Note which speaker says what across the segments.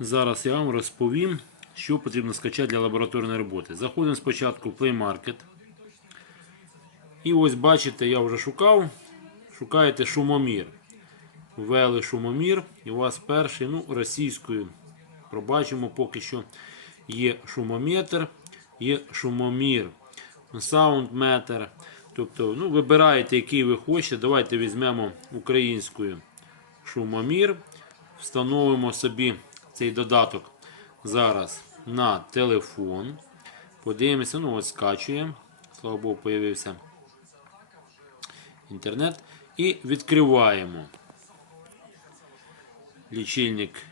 Speaker 1: Зараз я вам розповім, що потрібно скачати для лабораторної роботи. Заходимо спочатку в Play Market. І ось бачите, я вже шукав. Шукаєте шумомір. Ввели шумомір, і у вас перший, ну, російською. Пробачимо поки що. Є шумометр, є шумомір, саундметр. Тобто, ну, вибираєте, який ви хочете. Давайте візьмемо українською шумомір. Встановимо собі цей додаток зараз на телефон. Подивимося, ну от скачуємо. Слава Богу, появився інтернет. І відкриваємо лічильник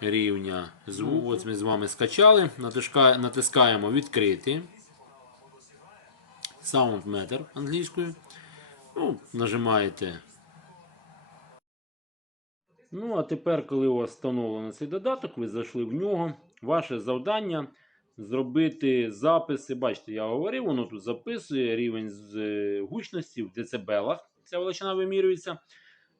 Speaker 1: рівня звуку. Ось ми з вами скачали. Натискаємо, відкрити. Soundmeter англійською. Ну, нажимаєте Ну, а тепер, коли у вас встановлено цей додаток, ви зайшли в нього. Ваше завдання зробити записи. Бачите, я говорив, воно тут записує рівень з е, гучності в децибелах. Ця величина вимірюється.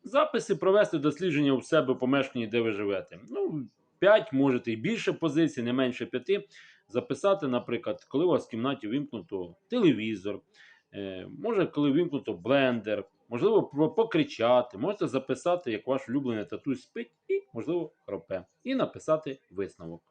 Speaker 1: Записи провести дослідження у себе помешканні, де ви живете. Ну, 5, можете і більше позицій, не менше 5. Записати, наприклад, коли у вас в кімнаті вимкнуто телевізор, може, коли вимкнуто блендер, можливо, покричати, можете записати, як ваш улюблений татусь спить, і, можливо, хропе, і написати висновок.